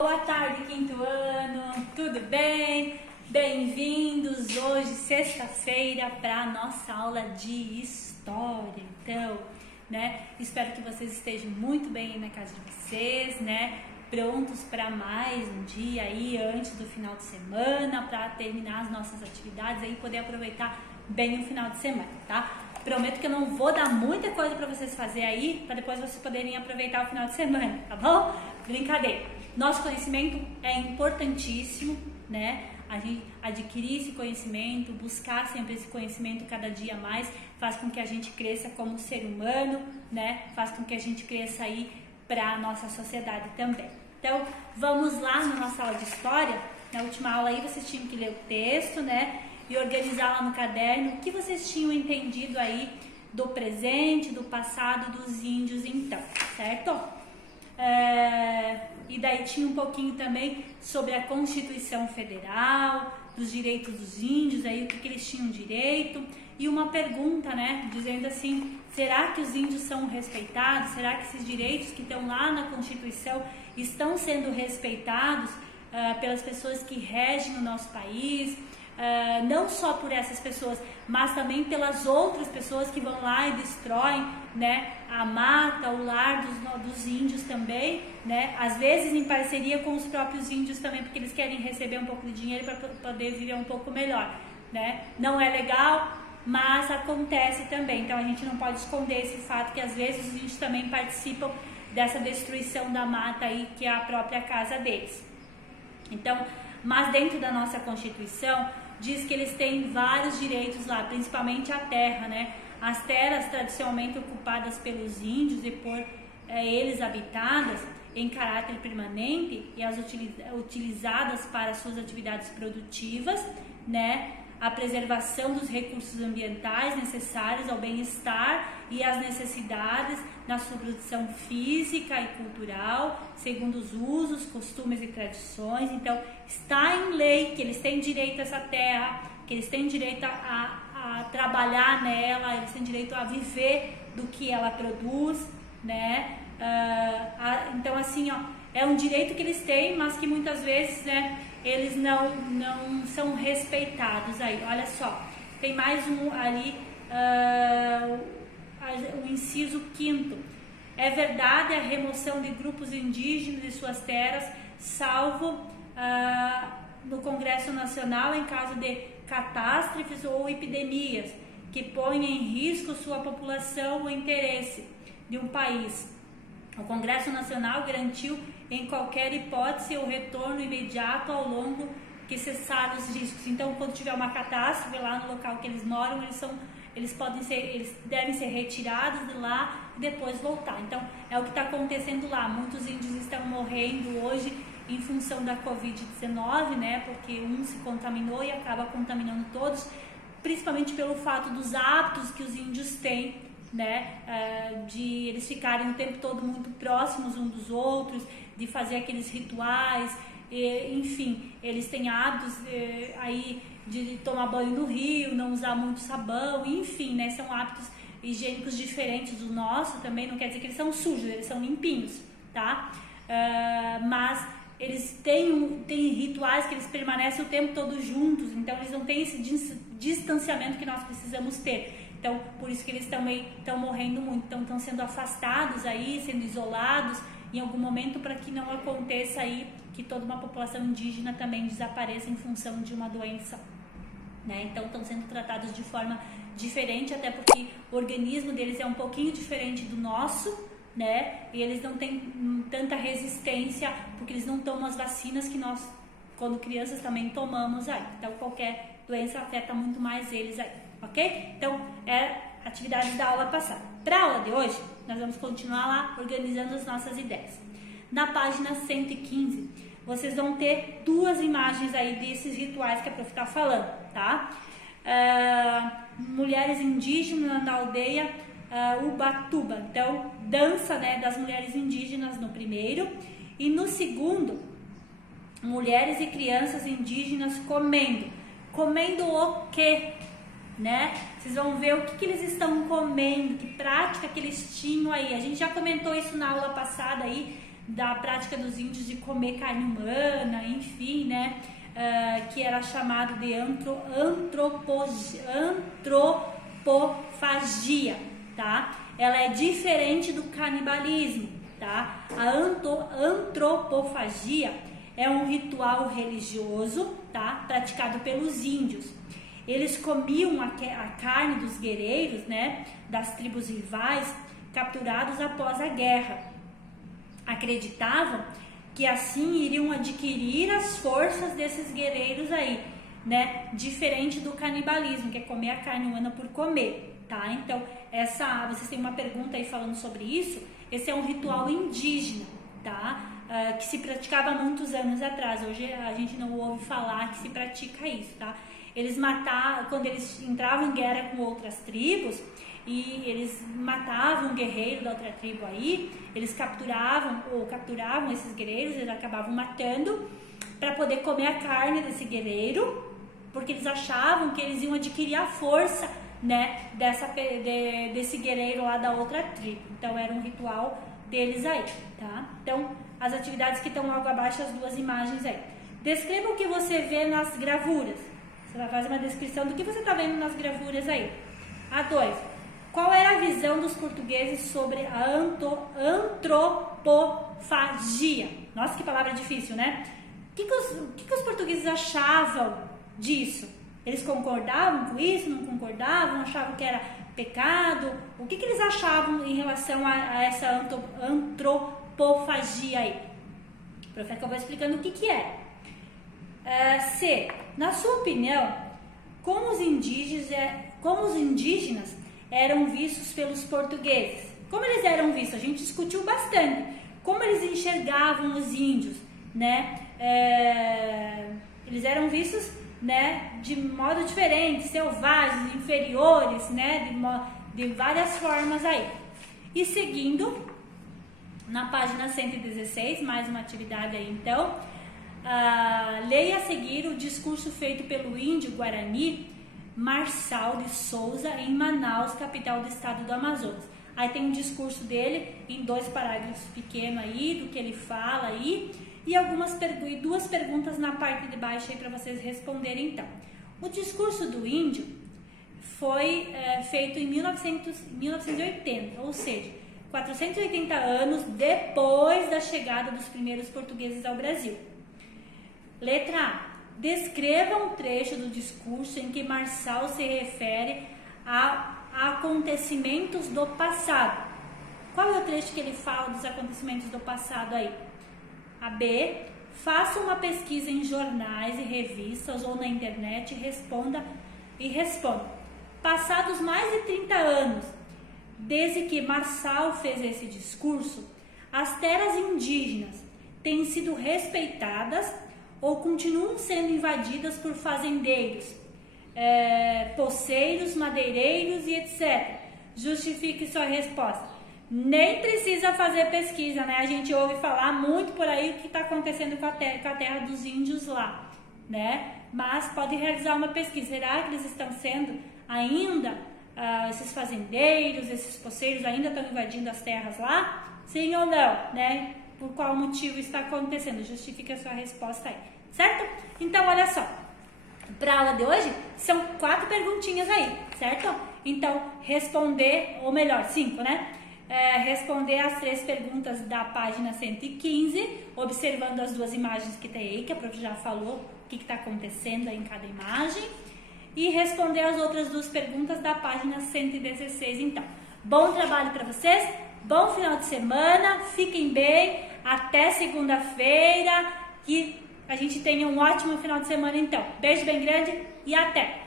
Boa tarde, quinto ano, tudo bem? Bem-vindos hoje, sexta-feira, para a nossa aula de história. Então, espero que vocês estejam muito bem aí na casa de vocês, prontos para mais um dia aí antes do final de semana, para terminar as nossas atividades aí, poder aproveitar bem o final de semana, tá? Prometo que eu não vou dar muita coisa para vocês fazer aí, para depois vocês poderem aproveitar o final de semana, tá bom? Brincadeira. Nosso conhecimento é importantíssimo, A gente adquirir esse conhecimento, buscar sempre esse conhecimento cada dia mais, faz com que a gente cresça como ser humano, Faz com que a gente cresça aí para a nossa sociedade também. Então, vamos lá na nossa aula de história. Na última aula aí vocês tinham que ler o texto, E organizar lá no caderno o que vocês tinham entendido aí do presente, do passado dos índios então, certo? E daí tinha um pouquinho também sobre a Constituição Federal, dos direitos dos índios, aí o que eles tinham direito, e uma pergunta, dizendo assim, será que os índios são respeitados? Será que esses direitos que estão lá na Constituição estão sendo respeitados pelas pessoas que regem o nosso país? Não só por essas pessoas, mas também pelas outras pessoas que vão lá e destroem, a mata, o lar dos índios também, Às vezes em parceria com os próprios índios também, porque eles querem receber um pouco de dinheiro para poder viver um pouco melhor, Não é legal, mas acontece também. Então a gente não pode esconder esse fato que às vezes os índios também participam dessa destruição da mata aí, que é a própria casa deles. Então, mas dentro da nossa Constituição diz que eles têm vários direitos lá, principalmente a terra, As terras tradicionalmente ocupadas pelos índios e por eles habitadas em caráter permanente e as utilizadas para suas atividades produtivas, A preservação dos recursos ambientais necessários ao bem-estar e às necessidades na sua produção física e cultural, segundo os usos, costumes e tradições. Então, está em lei que eles têm direito a essa terra, que eles têm direito a trabalhar nela, eles têm direito a viver do que ela produz, Então, assim, é um direito que eles têm, mas que muitas vezes, eles não são respeitados aí. Olha só, tem mais um ali, o inciso 5º. É verdade a remoção de grupos indígenas de suas terras, salvo no Congresso Nacional em caso de catástrofes ou epidemias que ponham em risco sua população ou interesse de um país. O Congresso Nacional garantiu em qualquer hipótese o retorno imediato ao longo que cessar os riscos. Então, quando tiver uma catástrofe lá no local que eles moram, eles devem ser retirados de lá e depois voltar. Então, é o que está acontecendo lá. Muitos índios estão morrendo hoje em função da Covid-19, porque um se contaminou e acaba contaminando todos, principalmente pelo fato dos hábitos que os índios têm, de eles ficarem o tempo todo muito próximos uns dos outros, de fazer aqueles rituais, enfim, eles têm hábitos aí de tomar banho no rio, não usar muito sabão, enfim, são hábitos higiênicos diferentes do nosso também, não quer dizer que eles são sujos, eles são limpinhos, tá? Mas eles têm rituais que eles permanecem o tempo todo juntos, então eles não têm esse distanciamento que nós precisamos ter. Então, por isso que eles também estão morrendo muito, então estão sendo afastados aí, sendo isolados em algum momento para que não aconteça aí que toda uma população indígena também desapareça em função de uma doença, Então estão sendo tratados de forma diferente, até porque o organismo deles é um pouquinho diferente do nosso, E eles não têm tanta resistência porque eles não tomam as vacinas que nós, quando crianças, também tomamos aí. Então qualquer doença afeta muito mais eles aí. Ok? Então, atividades da aula passada. Para a aula de hoje, nós vamos continuar lá organizando as nossas ideias. Na página 115, vocês vão ter duas imagens aí desses rituais que a prof está falando, tá? Mulheres indígenas na aldeia Ubatuba. Então, dança, das mulheres indígenas no primeiro. E no segundo, mulheres e crianças indígenas comendo. Comendo o quê? Vocês vão ver o que eles estão comendo, que prática que eles tinham aí. A gente já comentou isso na aula passada aí, da prática dos índios de comer carne humana, enfim, né? Que era chamado de antropofagia, tá? Ela é diferente do canibalismo, tá? A antropofagia é um ritual religioso, tá? Praticado pelos índios. Eles comiam a carne dos guerreiros, né? Das tribos rivais, capturados após a guerra. Acreditavam que assim iriam adquirir as forças desses guerreiros aí, né? Diferente do canibalismo, que é comer a carne humana por comer, tá? Então, vocês têm uma pergunta aí falando sobre isso. Esse é um ritual indígena, tá? Que se praticava há muitos anos atrás. Hoje a gente não ouve falar que se pratica isso, tá? Eles matavam, quando eles entravam em guerra com outras tribos, e eles matavam um guerreiro da outra tribo aí, eles capturavam esses guerreiros, eles acabavam matando para poder comer a carne desse guerreiro, porque eles achavam que eles iam adquirir a força, né, desse guerreiro lá da outra tribo. Então era um ritual deles aí, tá? Então as atividades que estão logo abaixo, as duas imagens aí. Descreva o que você vê nas gravuras. Você vai fazer uma descrição do que você está vendo nas gravuras aí. A2. Qual era a visão dos portugueses sobre a antropofagia? Nossa, que palavra difícil, né? O que os portugueses achavam disso? Eles concordavam com isso? Não concordavam? Achavam que era pecado? O que eles achavam em relação a essa antropofagia aí? O professor acabou explicando o que é. C. Na sua opinião, como os indígenas eram vistos pelos portugueses? Como eles eram vistos? A gente discutiu bastante. Como eles enxergavam os índios, né? Eles eram vistos, né, de modo diferente, selvagens, inferiores, né? De várias formas aí. E seguindo, na página 116, mais uma atividade aí então. Leia a seguir o discurso feito pelo índio Guarani Marçal de Souza em Manaus, capital do estado do Amazonas. Aí tem um discurso dele em 2 parágrafos pequenos aí, do que ele fala aí, e duas perguntas na parte de baixo aí para vocês responderem então. O discurso do índio foi feito em 1980, ou seja, 480 anos depois da chegada dos primeiros portugueses ao Brasil. Letra A. Descreva um trecho do discurso em que Marçal se refere a acontecimentos do passado. Qual é o trecho que ele fala dos acontecimentos do passado aí? A B. Faça uma pesquisa em jornais e revistas ou na internet e responda. Passados mais de 30 anos desde que Marçal fez esse discurso, as terras indígenas têm sido respeitadas ou continuam sendo invadidas por fazendeiros, poceiros, madeireiros e etc. Justifique sua resposta. Nem precisa fazer pesquisa, né? A gente ouve falar muito por aí o que está acontecendo com a terra dos índios lá, né? Mas pode realizar uma pesquisa. Será que eles estão sendo ainda, esses fazendeiros, esses poceiros ainda estão invadindo as terras lá? Sim ou não, né? Por qual motivo está acontecendo? Justifique a sua resposta aí, certo? Então, olha só, para a aula de hoje, são 4 perguntinhas aí, certo? Então, responder, ou melhor, 5, né? Responder as 3 perguntas da página 115, observando as 2 imagens que tem aí, que a prof já falou o que está acontecendo aí em cada imagem, e responder as outras 2 perguntas da página 116, então. Bom trabalho para vocês, bom final de semana, fiquem bem, até segunda-feira, que a gente tenha um ótimo final de semana então. Beijo bem grande e até!